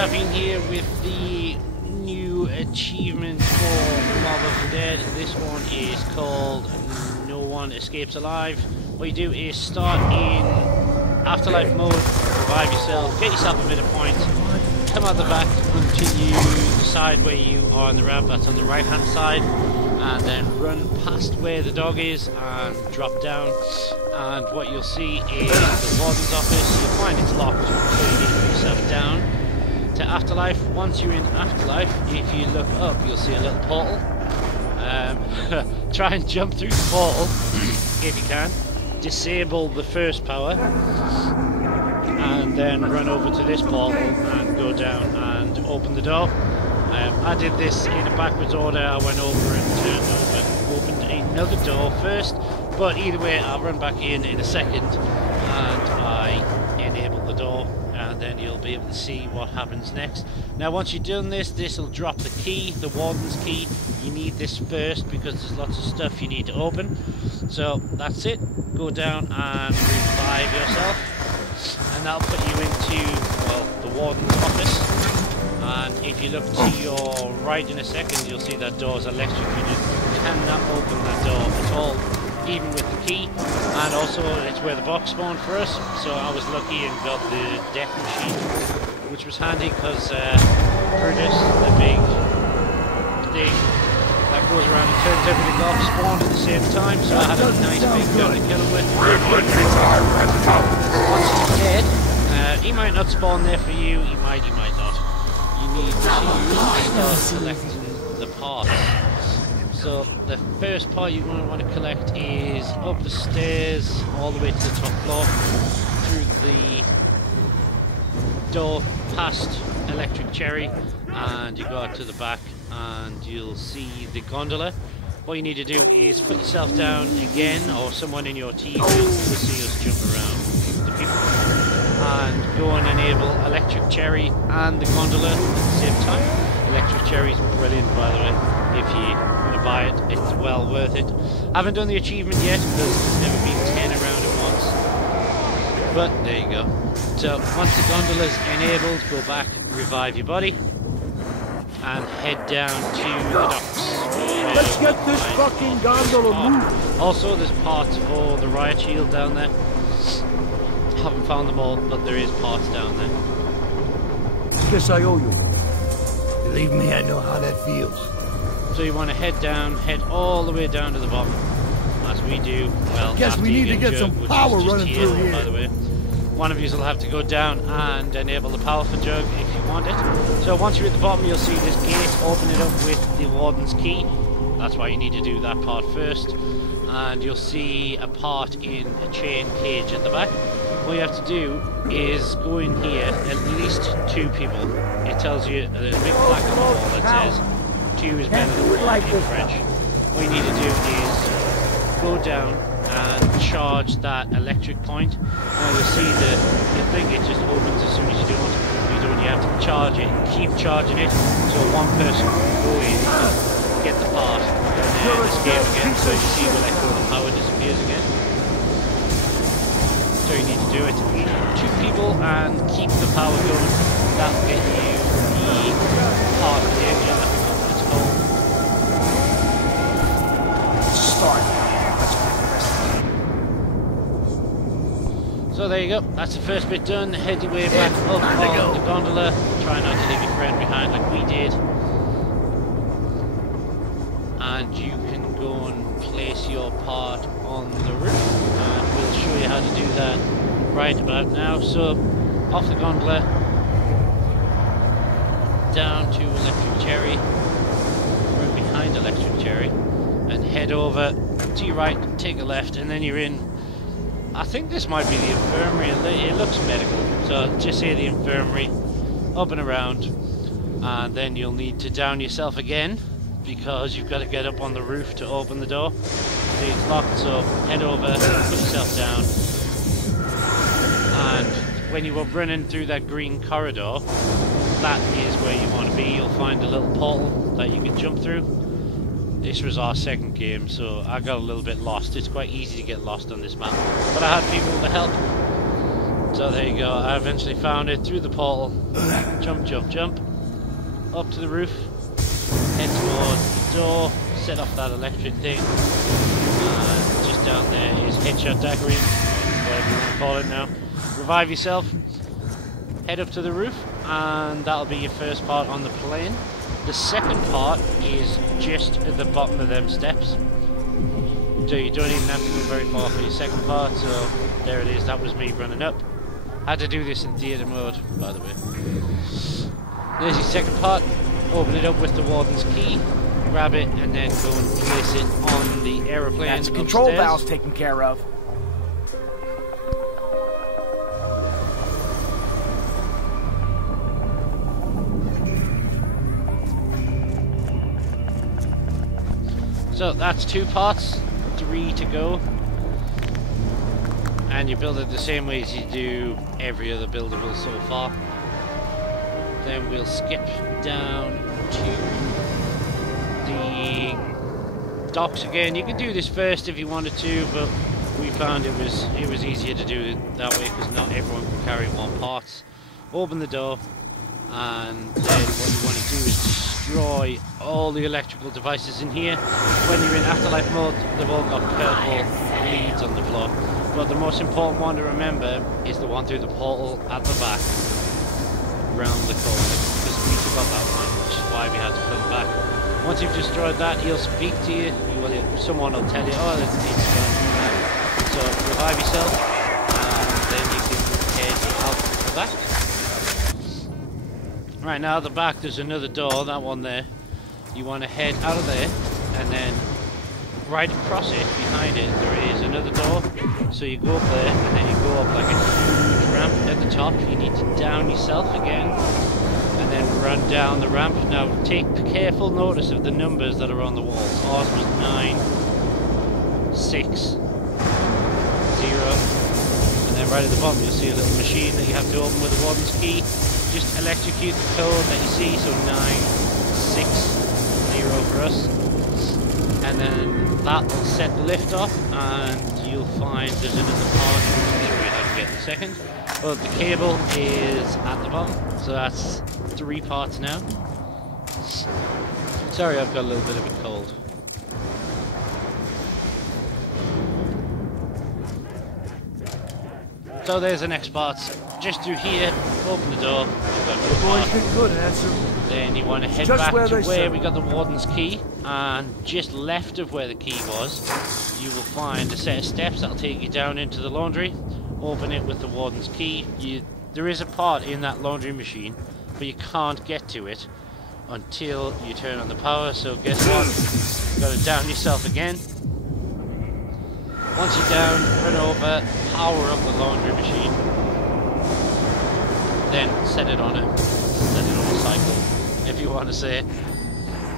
Caffeine here with the new achievement for Mob of the Dead. This one is called No One Escapes Alive. What you do is start in Afterlife mode, revive yourself, get yourself a bit of points, come out the back until you decide where you are on the ramp, that's on the right hand side, and then run past where the dog is and drop down. And what you'll see is the warden's office. You'll find it's locked, so you need to put yourself down to Afterlife. Once you're in Afterlife, if you look up, you'll see a little portal. Try and jump through the portal if you can. Disable the first power, and then run over to this portal and go down and open the door. I did this in a backwards order. I went over and turned over, opened another door first. But either way, I'll run back in a second, and I enable the door, and then you'll be able to see what happens next. Now once you've done this, this will drop the key, the warden's key. You need this first because there's lots of stuff you need to open. So that's it. Go down and revive yourself, and that'll put you into, well, the warden's office. And if you look to your right in a second, you'll see that door's electrocuted. You cannot open that door at all, even with the key. And also it's where the box spawned for us, so I was lucky and got the death machine, which was handy because Curtis, the big thing that goes around and turns everything off, spawned at the same time, so I had a nice big gun to kill him with. Once he's dead, he might not spawn there for you, he might not. You need to start collecting the parts. So the first part you're going to want to collect is up the stairs all the way to the top floor, through the door past Electric Cherry, and you go out to the back and you'll see the gondola. What you need to do is put yourself down again, or someone in your team will see us jump around the people, and go and enable Electric Cherry and the gondola at the same time. Electric Cherry is brilliant, by the way. If you want to buy it, it's well worth it. I haven't done the achievement yet because there's never been 10 around at once. But there you go. So once the gondola's enabled, go back, revive your body, and head down to the docks. Let's get this fucking gondola moving. Also, there's parts for the riot shield down there. Haven't found them all, but there is parts down there. Guess I owe you. Believe me, I know how that feels. So you want to head down, head all the way down to the bottom, as we do. Well, guess we need to get some power running through here. By the way, one of you will have to go down and enable the powerful jug if you want it. So once you're at the bottom, you'll see this gate. Open it up with the warden's key. That's why you need to do that part first. And you'll see a part in a chain cage at the back. What you have to do is go in here, at least 2 people. It tells you, there's a big plaque on the wall that says 2 is better than 1 in French. What you need to do is go down and charge that electric point. Now you'll see the thing, it just opens as soon as you do it. You have to charge it, keep charging it, so one person will go in, get the part, and then escape again, so you see when I the power disappears again. So you need to do it 2 people and keep the power going. That'll get you the part of the engine, I think that's what it's called. Start. Let's get the rest. So there you go, that's the first bit done. Head your way back up on the gondola. Try not to leave your friend behind like we did. And you can go and place your part on the roof, and we'll show you how to do that right about now. So off the gondola, down to Electric Cherry, run behind Electric Cherry, and head over to your right, take a left, and then you're in, I think this might be the infirmary. It looks medical, so just say the infirmary, up and around, and then you'll need to down yourself again, because you've got to get up on the roof to open the door. See, it's locked, so head over, put yourself down, and when you were running through that green corridor, that is where you want to be. You'll find a little portal that you can jump through. This was our second game, so I got a little bit lost. It's quite easy to get lost on this map, but I had people to help. So there you go, I eventually found it through the portal. Jump, jump, jump. Up to the roof. Head towards the door. Set off that electric thing. And just down there is headshot daggering, whatever you want to call it now. Revive yourself. Head up to the roof, and that'll be your first part on the plane. The second part is just at the bottom of them steps. So you don't even have to go very far for your second part, so there it is, that was me running up. Had to do this in theatre mode, by the way. There's your second part. Open it up with the warden's key, grab it, and then go and place it on the aeroplane. That's the control upstairs. valve's taken care of. So that's 2 parts, 3 to go. And you build it the same way as you do every other buildable so far. Then we'll skip down to the docks again. You could do this first if you wanted to, but we found it was easier to do it that way because not everyone can carry 1 part. Open the door, and then what you want to do is destroy all the electrical devices in here. When you're in afterlife mode, they've all got purple leads on the floor. But the most important one to remember is the one through the portal at the back, round the corner, because we forgot that one, which is why we had to come back. Once you've destroyed that, he'll speak to you. Someone will tell you, oh, it's going now. So revive yourself, and then you can head out the back. Right now, at the back, there's another door, that one there. You want to head out of there, and then right across it, behind it, there is another door. So you go up there, and then you go up like a huge ramp at the top. You need to down yourself again, and then run down the ramp. Now, take careful notice of the numbers that are on the walls. Ours was 9, 6, 0, and then right at the bottom, you'll see a little machine that you have to open with a warden's key. Just electrocute the code that you see, so 960 for us, and then that will set the lift off, and you'll find there's another part. I'll show you how to get in a second. But the cable is at the bottom, so that's 3 parts now. Sorry, I've got a little bit of a cold. So there's the next part. Just through here, open the door. The boys did good, handsome. Then you want to head Just back where to they where said. we got the warden's key, and just left of where the key was, you will find a set of steps that'll take you down into the laundry. Open it with the warden's key. There is a part in that laundry machine, but you can't get to it until you turn on the power. So guess what? You've got to down yourself again. Once you're down, run over, power up the laundry machine, then set it on a cycle, if you want to say it,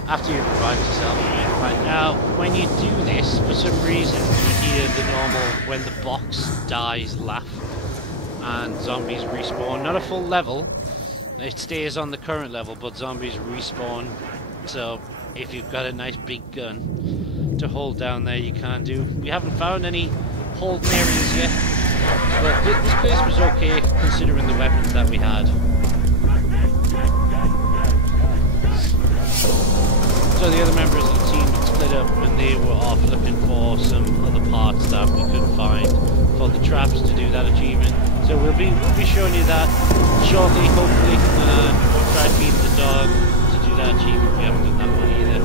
after you've revived yourself. Right now, when you do this, for some reason, you hear the normal, when the box dies, laugh, and zombies respawn. Not a full level, it stays on the current level, but zombies respawn, so if you've got a nice big gun to hold down there, you can do. We haven't found any holding areas yet, but this place was okay considering the weapons that we had. So the other members of the team had split up and they were off looking for some other parts that we couldn't find for the traps to do that achievement. So we'll be showing you that shortly, hopefully. We'll try feeding the dog to do that achievement. We haven't done that one either.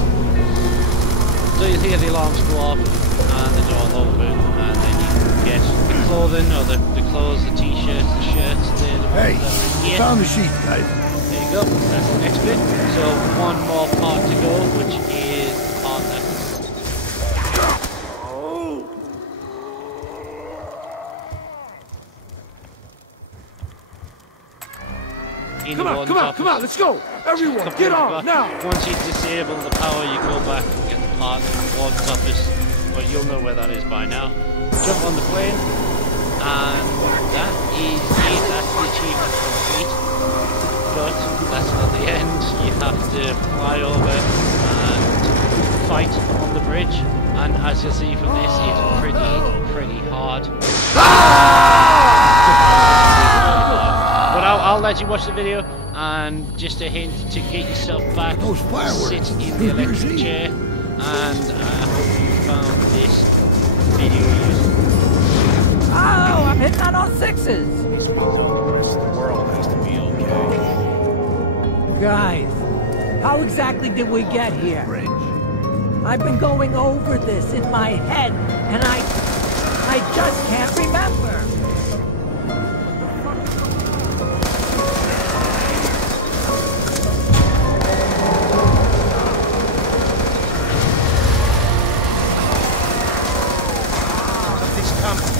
So you hear the alarms go off and the door will open, and then you can get the clothing, or the clothes, the t-shirts, the shirts, the ones Hey, that are in here. found the sheet, guys. There you go, that's the next bit. So one more part to go, which is the part that... Come on, let's go! Everyone, get on, now! Once you disable the power, you go back and get the part in the warden's office, but you'll know where that is by now. Jump on the plane, and that is it. That's the achievement complete. But that's not the end. You have to fly over and fight on the bridge, and as you'll see from this, it's pretty hard. glad you watched the video, and just a hint to get yourself back, Those fireworks. sit in the electric chair, and I hope you found this video useful. Oh, I'm hitting on all sixes! The world has to be okay. Guys, how exactly did we get here? Bridge. I've been going over this in my head, and I just can't remember. Something's come.